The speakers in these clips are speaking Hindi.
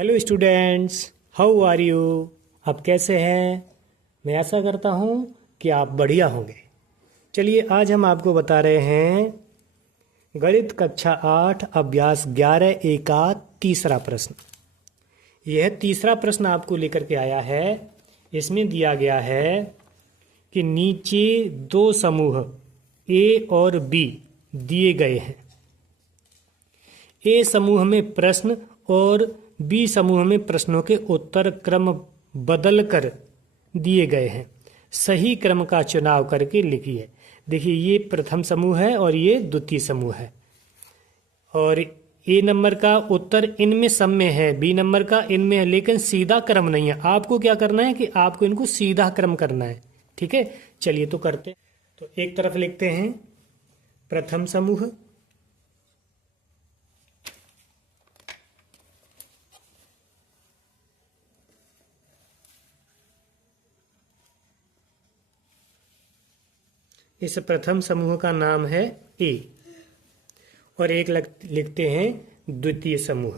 Hello students, how are you. आप कैसे हैं? मैं आशा करता हूँ कि आप बढ़िया होंगे। चलिए, आज हम आपको बता रहे हैं गणित कक्षा 8 अभ्यास 11 ए का तीसरा प्रश्न। यह तीसरा प्रश्न आपको लेकर के आया है। इसमें दिया गया है कि नीचे दो समूह ए और बी दिए गए हैं। ए समूह में प्रश्न और बी समूह में प्रश्नों के उत्तर क्रम बदलकर दिए गए हैं। सही क्रम का चुनाव करके लिखिए। देखिए, ये प्रथम समूह है और ये द्वितीय समूह है, और ए नंबर का उत्तर इनमें सब में है, बी नंबर का इनमें है, लेकिन सीधा क्रम नहीं है। आपको क्या करना है कि आपको इनको सीधा क्रम करना है। ठीक है, चलिए तो करते। तो एक तरफ लिखते हैं प्रथम समूह, इस प्रथम समूह का नाम है ए, और एक लिखते हैं द्वितीय समूह।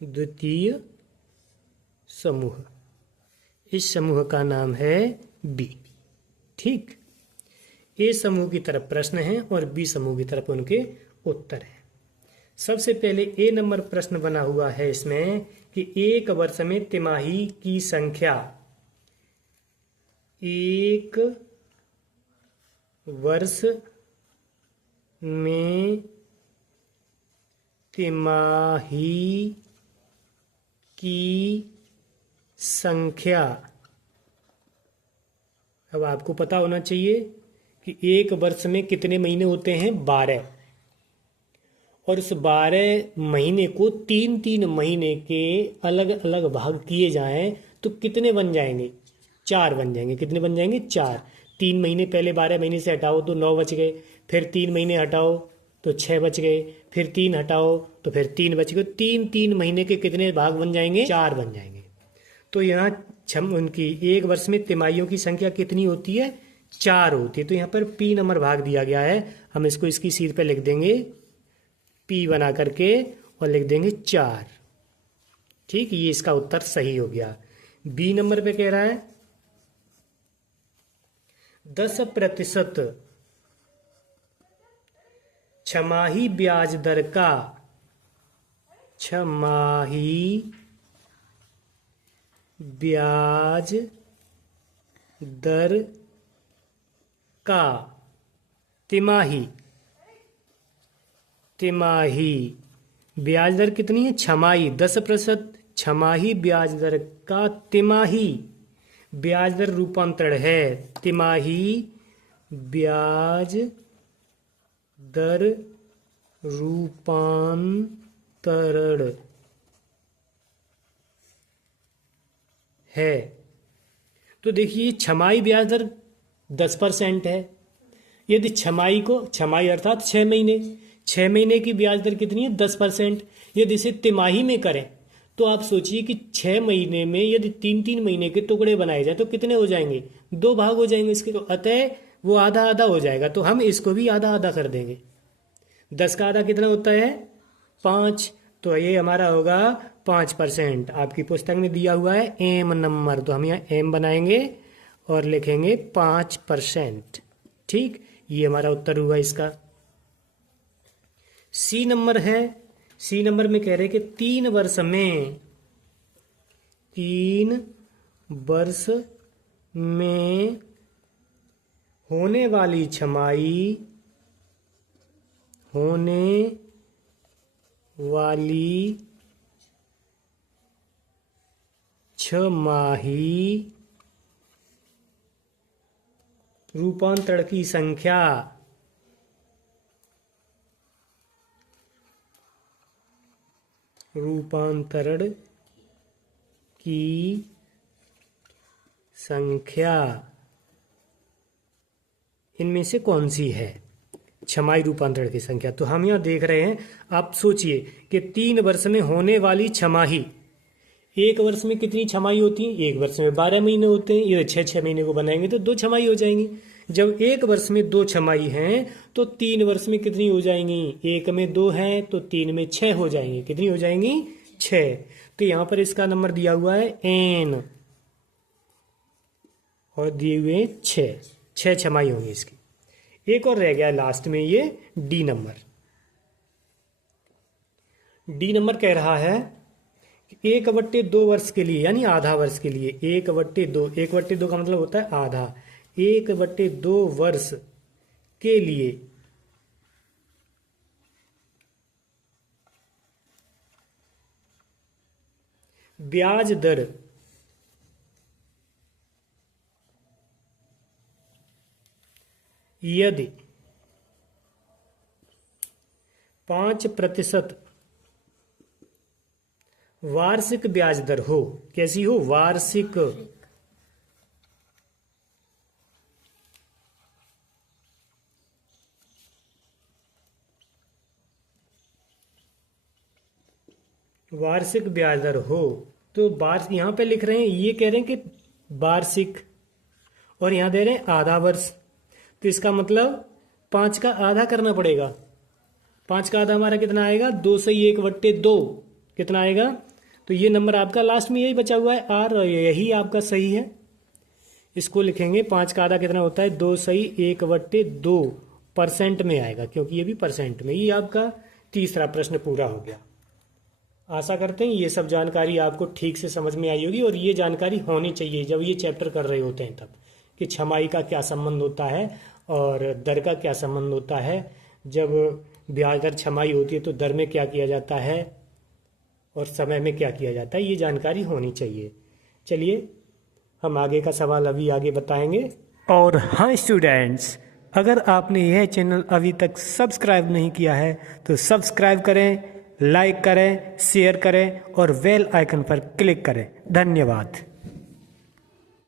द्वितीय समूह, इस समूह का नाम है बी। ठीक, ए समूह की तरफ प्रश्न है और बी समूह की तरफ उनके उत्तर है। सबसे पहले ए नंबर प्रश्न बना हुआ है इसमें कि एक वर्ष में तिमाही की संख्या, एक वर्ष में तिमाही की संख्या। अब आपको पता होना चाहिए कि एक वर्ष में कितने महीने होते हैं, 12, और उस 12 महीने को 3-3 महीने के अलग अलग भाग किए जाएं तो कितने बन जाएंगे? 4 बन जाएंगे। कितने बन जाएंगे? 4। 3 महीने पहले 12 महीने से हटाओ तो 9 बच गए, फिर 3 महीने हटाओ तो 6 बच गए, फिर 3 हटाओ तो फिर 3 बच गए। 3-3 महीने के कितने भाग बन जाएंगे? 4 बन जाएंगे। तो यहाँ उनकी एक वर्ष में तिमाहियों की संख्या कितनी होती है? 4 होती है। तो यहाँ पर पी नंबर भाग दिया गया है, हम इसको इसकी सीध पे लिख देंगे पी बना करके, और लिख देंगे 4। ठीक, ये इसका उत्तर सही हो गया। बी नंबर पे कह रहा है 10% छमाही ब्याज दर का, छमाही ब्याज दर का, तिमाही, तिमाही ब्याज दर कितनी है? छमाही। 10% छमाही ब्याज दर का तिमाही ब्याज दर रूपांतरण है। तिमाही ब्याज दर रूपांतरण है। तो देखिए, छमाही ब्याज दर 10% है। यदि छमाही को, छमाही अर्थात 6 महीने, 6 महीने की ब्याज दर कितनी है? 10%। यदि इसे तिमाही में करें तो आप सोचिए कि 6 महीने में यदि 3-3 महीने के टुकड़े बनाए जाए तो कितने हो जाएंगे? 2 भाग हो जाएंगे इसके। तो अतः वो आधा आधा हो जाएगा, तो हम इसको भी आधा आधा कर देंगे। 10 का आधा कितना होता है? 5। तो ये हमारा होगा 5%। आपकी पुस्तक में दिया हुआ है एम नंबर, तो हम यहाँ एम बनाएंगे और लिखेंगे 5%। ठीक, ये हमारा उत्तर हुआ इसका। सी नंबर है, सी नंबर में कह रहे कि 3 वर्ष में, 3 वर्ष में होने वाली छमाही, होने वाली छमाही रूपांतरण की संख्या, रूपांतरण की संख्या इनमें से कौन सी है? छमाही रूपांतरण की संख्या। तो हम यहाँ देख रहे हैं, आप सोचिए कि 3 वर्ष में होने वाली छमाही, एक वर्ष में कितनी छमाही होती है? एक वर्ष में 12 महीने होते हैं। ये 6-6 महीने को बनाएंगे तो 2 छमाही हो जाएंगी। जब एक वर्ष में 2 छमाई हैं तो 3 वर्ष में कितनी हो जाएंगी? एक में 2 है तो 3 में 6 हो जाएंगी। कितनी हो जाएंगी? 6। तो यहां पर इसका नंबर दिया हुआ है n और दिए हुए 6 छमाई होंगी इसकी। एक और रह गया लास्ट में ये डी नंबर। डी नंबर कह रहा है 1/2 वर्ष के लिए, यानी आधा वर्ष के लिए 1/2, 1/2 का मतलब होता है आधा, 1/2 वर्ष के लिए ब्याज दर यदि 5% वार्षिक ब्याज दर हो। कैसी हो? वार्षिक। वार्षिक ब्याज दर हो तो यहां पे लिख रहे हैं, ये कह रहे हैं कि वार्षिक, और यहां दे रहे हैं आधा वर्ष। तो इसका मतलब 5 का आधा करना पड़ेगा। 5 का आधा हमारा कितना आएगा? 2 से 1/2 कितना आएगा? तो ये नंबर आपका लास्ट में यही बचा हुआ है आर, यही आपका सही है। इसको लिखेंगे 5 का आधा कितना होता है? 2 से 1/2% में आएगा, क्योंकि ये भी परसेंट में। ये आपका तीसरा प्रश्न पूरा हो गया। आशा करते हैं ये सब जानकारी आपको ठीक से समझ में आई होगी, और ये जानकारी होनी चाहिए जब ये चैप्टर कर रहे होते हैं तब, कि छमाई का क्या संबंध होता है और दर का क्या संबंध होता है। जब ब्याज दर छमाई होती है तो दर में क्या किया जाता है और समय में क्या किया जाता है, ये जानकारी होनी चाहिए। चलिए हम आगे का सवाल अभी आगे बताएंगे। और हाँ स्टूडेंट्स, अगर आपने यह चैनल अभी तक सब्सक्राइब नहीं किया है तो सब्सक्राइब करें, लाइक करें, शेयर करें और बेल आइकन पर क्लिक करें। धन्यवाद।